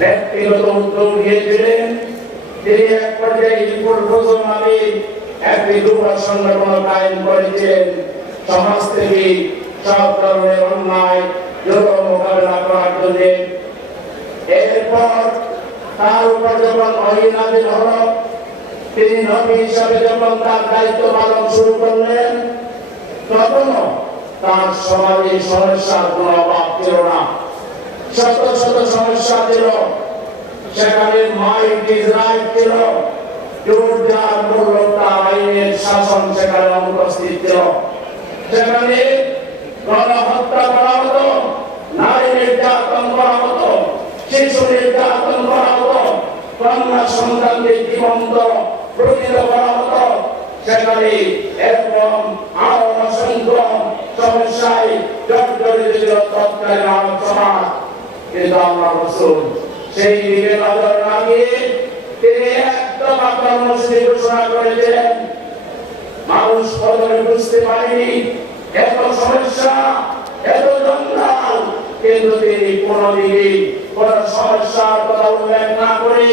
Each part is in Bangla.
ব্যক্তিগত উদ্যোগ নিয়েছিলেন। তিনি এক পর্যায়ে ইনপুট ফসল নামে একটি যুবক সংগঠন কায়েম করেছিলেন। সমাজ থেকে সব ধরনের অন্যায় জুলুম মোকাবেলা করার জন্য। এরপর তার উপর যখন ওহী নাযিল হলো, তিনি নবী হিসাবে যখন তার দায়িত্ব পালন শুরু করলেন, তখনও তার সমাজে সমস্যার কোনো অভাব ছিল না। শত শত সমস্যা ছিল, সেখানে মাইক ইসরায়েল ছিল, জোরদার মূল্য তার আইনের শাসন সেখানে অনুপস্থিত ছিল। সেখানে গণহত্যা করা হতো, নারী নির্যাতন করা হতো, শিশু নির্যাতন করা হতো, কন্যা সন্তানদের জীবন্ত প্রতিহত করা হতো। সেখানে এরকম আরো অসংখ্য সমস্যায় জর্জরিত ছিল তৎকালীন আরব সমাজ। কিন্তু আল্লাহ রাসূল সেই দিকে নজর না দিয়ে তিনি একদম কর্মসূচি ঘোষণা করেছিলেন। মানুষ কদরে বুঝতে পারেনি এত সমস্যা, এত জঞ্জাল, কিন্তু তিনি কোনদিনই কোন সমস্যার কথা উল্লেখ না করে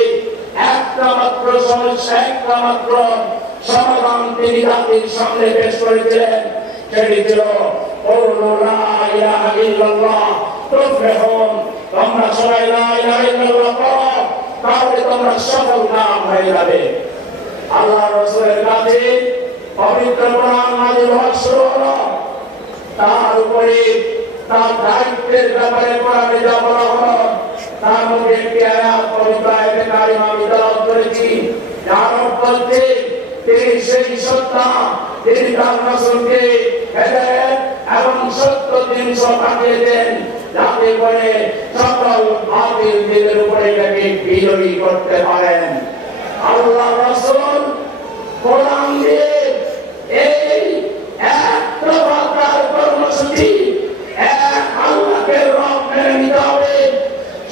একটা মাত্র সমস্যা, একটা মাত্র সমাধান তিনি জাতির সামনে পেশ করেছিলেন। সেটি ছিল লা ইলাহা ইল্লাল্লাহ তুফলিহুন। তোমরা সবাই লা ইলাহা ইল্লাল্লাহ পড়ো, তাহলে তোমরা সফল কাম হয়ে যাবে। আল্লাহ রাসূলের কাছে পবিত্র কোরআন নাযিল হওয়া শুরু হলো। তার উপরে তার দায়িত্বের ব্যাপারে কোরআনে যা বলা হলো, তার মধ্যে একটি আয়াত পবিত্র আয়াতে কারিমা আমি তেলাওয়াত করেছি, যার অর্থ হচ্ছে তিনি সেই সত্তা, তিনি তার রাসূলকে হেদায়েত এবং সত্য জিনিস পাঠিয়ে দেন, যাতে করে সকল বাতিল দিনের উপরে এটাকে বিজয়ী করতে পারেন। আল্লাহ রাসূল কোরআন দিয়ে এই একটা বার্তার কর্মসূচি, এক আল্লাহকে রব মেনে নিতে হবে,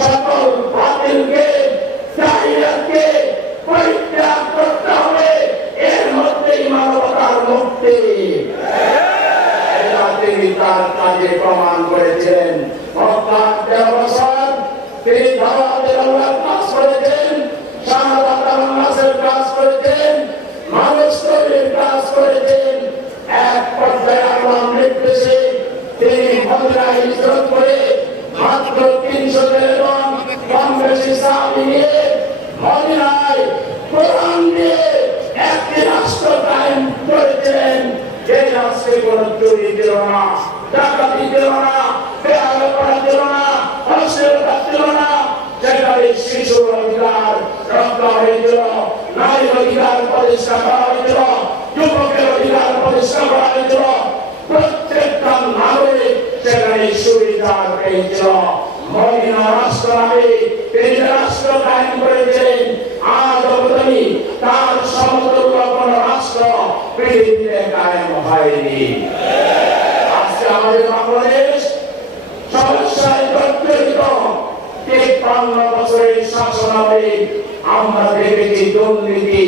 সকল বাতিলকে জাহিলিয়াতকে পরিত্যাগ করতে হবে, এর মধ্যেই মানবতার মুক্তি। এটা তিনি তার কাজে প্রমাণ করেছেন। মক্কার 13 বছর তিনি দাওয়াতের আল্লাহর কাজ করেছেন, শাহাদাত এবং নাসের কাজ করেছেন, মানুষ তৈরির কাজ করেছেন। এক পর্যায়ে আল্লাহর নির্দেশে তিনি মদিনায় হিজরত করে মাত্র 300 জন কম বেশি সাহাবী নিয়ে মদিনায় কোরআন দিয়ে একটি রাষ্ট্র কায়েম করেছিলেন। যে রাষ্ট্রে কোনো চুরি ছিল না, ডাকাতি ছিল না, বেহায়াপনা ছিল না, অশ্লীলতা ছিল না। সেখানে শিশুর অধিকার রক্ষা হয়েছিল, নারীর অধিকার প্রতিষ্ঠা করা হয়েছিল, যুবকের অধিকার প্রতিষ্ঠা করা হয়েছিল। প্রত্যেকটা নাগরিক সেখানে সুবিধা পেয়েছিল। মদিনা রাষ্ট্র নামে তিনি রাষ্ট্র কায়েম করেছিলেন। আজ অবধি তার সমতুল্য কোন রাষ্ট্র পৃথিবীতে কায়েম হয়নি। আজকে আমাদের বাংলাদেশ সমস্যায় জর্জরিত। 53 বছরের শাসনামলে আমরা দেখেছি দুর্নীতি,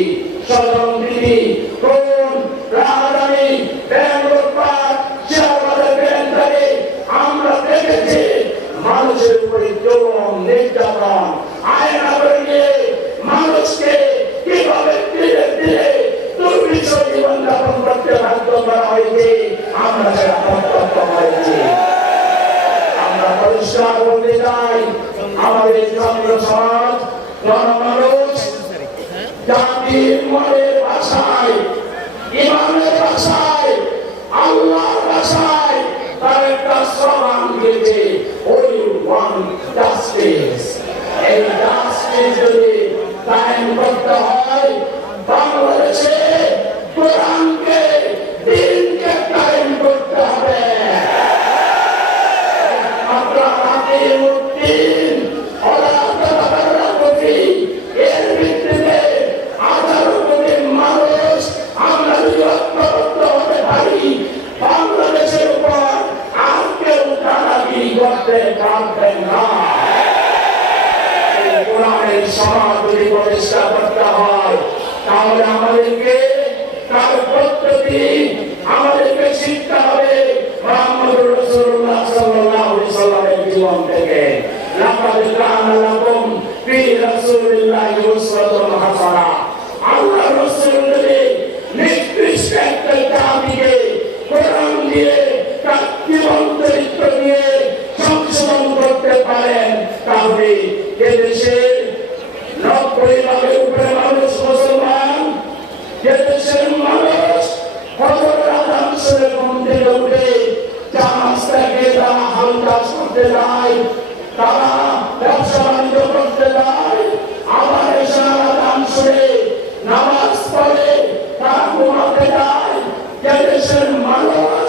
ষড়যন্ত্রী, খুন, রাহাজানি, ব্যাংক লুটপাট, শেয়ারবাজার কেলেঙ্কারি। আমরা দেখেছি মানুষের উপরে জুলুম, নির্যাতন, আয়না করে মানুষকে কিভাবে ধীরে ধীরে দুর্বিষহ জীবনযাপন করতে বাধ্য করা হয়েছে। আমরা সেটা প্রত্যক্ষ করেছি। আমরা পরিষ্কার বলতে চাই, আমাদের ছাত্র সমাজ, গণমানুষ জাতির মনের ভাষায়, ইমানের ভাষায়, আল্লাহর ভাষায় তার একটা স্লোগান দিয়েছে, উই ওয়ান্ট জাস্টিস। এই জাস্টিস যদি কায়েম করতে হয়, বাংলাদেশে কোরআনকে, দ্বীনকে কায়েম করতে হবে। আপনার হাতে মুক্তিন এর ভিত্তিতে 18 কোটি মানুষ আমরা যদি ঐক্যবদ্ধ হতে পারি, বাংলাদেশের উপর আর কেউ দাদাগিরি করতে পারবে না। কোরআনের সমাজ যদি প্রতিষ্ঠা করতে হয়, তাহলে আমাদেরকে তার পদ্ধতি আমাদেরকে শিখতে হবে মুহাম্মদুর রাসূলুল্লাহ সাল্লাল্লাহু আলাইহি ওয়াসাল্লামের জীবন থেকে। লাকাদ কানা লাকুম হবে দেশের 90% উপরে মানুষ মুসলমান, দেশের মানুষ ফজরের আযান শুনে ঘুম থেকে উঠে জানাজাকে তারা হালকা করতে যায়, তারা ব্যবসা বাণিজ্য করতে যায়, আবার এশার আযান শুনে নামাজ পড়ে তারা ঘুমাতে যায়। দেশের মানুষ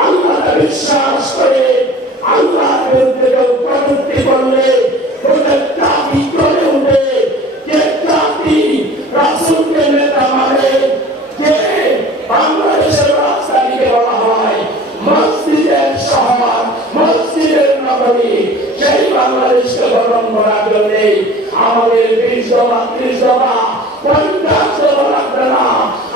আল্লাহকে বিশ্বাস করে আল্লাহর বিরুদ্ধে কটূক্তি করলে জাতি চলে উঠে, যে জাতি রাসূলকে নেতা মানে, যে বাংলাদেশের রাজধানীকে বলা হয় মসজিদের শহর, মসজিদের নগরী, সেই বাংলাদেশকে গঠন করার জন্য আমাদের 20 দফা 30 দফা 50 দফা লাগবে না।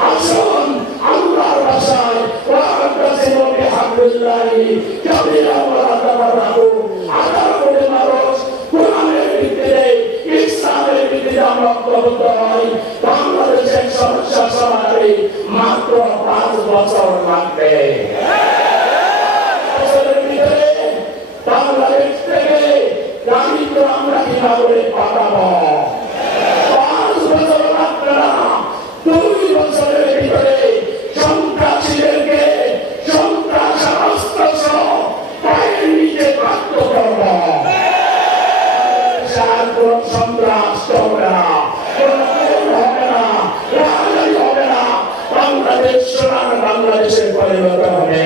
আসুন আল্লাহর ভাষায় ওয়া'তাসিমু বিহাবলিল্লাহি জামিআন ওয়া লা তাফাররাকু। 18 কোটি মানুষ কোরআনের ভিত্তিতে, ইসলামের ভিত্তিতে আমরা ঐক্যবদ্ধ হই। বাংলাদেশের সমস্যা সমাধানে মাত্র 5 বছর লাগবে। বাংলাদেশ থেকে দারিদ্র আমরা কিভাবে পাঠাবো? 5 বছর লাগবে না, 2 বছরের ভিতরে সন্ত্রাসীদেরকে সন্ত্রাস অস্ত্র পায়ের নিচে প্রাপ্ত করব। কোন সন্ত্রাস চলবে না, কোন হবে না, রাজনীতি হবে না। বাংলাদেশ সোনার বাংলাদেশের পরিণত হবে।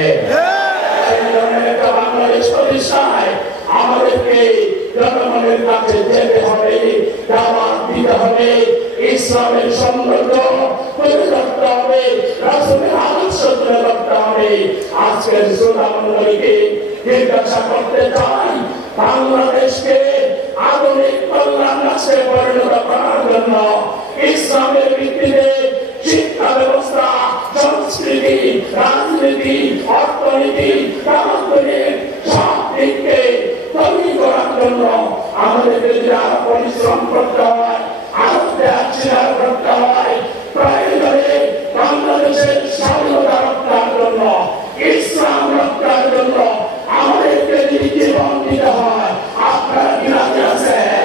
বাংলাদেশ প্রতিষ্ঠায় আমাদেরকে জনগণের কাছে যেতে হবে, দাওয়াত দিতে হবে, ইসলামের সৌন্দর্য তুলে ধরতে হবে, রাসূলের আদর্শ তুলে ধরতে হবে। আজকের শ্রোতা মণ্ডলীকে জিজ্ঞাসা করতে চাই, বাংলাদেশকে আধুনিক কল্যাণ রাষ্ট্রে পরিণত করার জন্য ইসলামের ভিত্তিতে শিক্ষা ব্যবস্থা, সংস্কৃতি, রাজনীতি, অর্থনীতি, রাজনৈতিক সব দিককে তৈরি করার জন্য আমাদেরকে যদি আরো পরিশ্রম করতে হয়, আরো ত্যাগ স্বীকার করতে হয়, প্রয়োজনে বাংলাদেশের স্বাধীনতা রক্ষার জন্য, ইসলাম রক্ষার জন্য আমাদেরকে যদি জীবন দিতে হয়, আপনারা কি রাজি আছেন?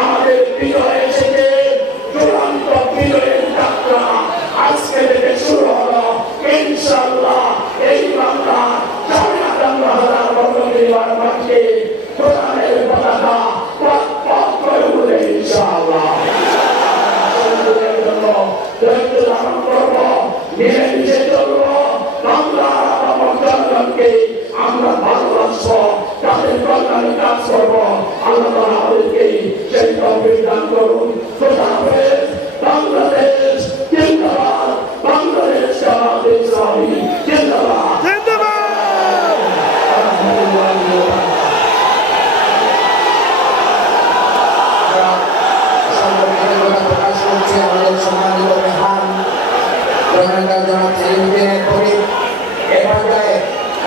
আমাদের বিজয় এসেছে, চূড়ান্ত বিজয়ের যাত্রা আজকে থেকে শুরু হলো। ইনশাআল্লাহ এই বাংলা 5,000 বর্গকিলোমিটার মাটিতে কোরআনের পতাকা পথ পথ করে উঠবে ইনশাআল্লাহ। দায়িত্ব ধারণ করব, মিলেমিশে চলব, বাংলার আপামর জনগণকে আমরা ভালোবাসবো, তাদের কল্যাণে কাজ করবো। আল্লাহ আমাদেরকে সেই তৌফিক দান করুন।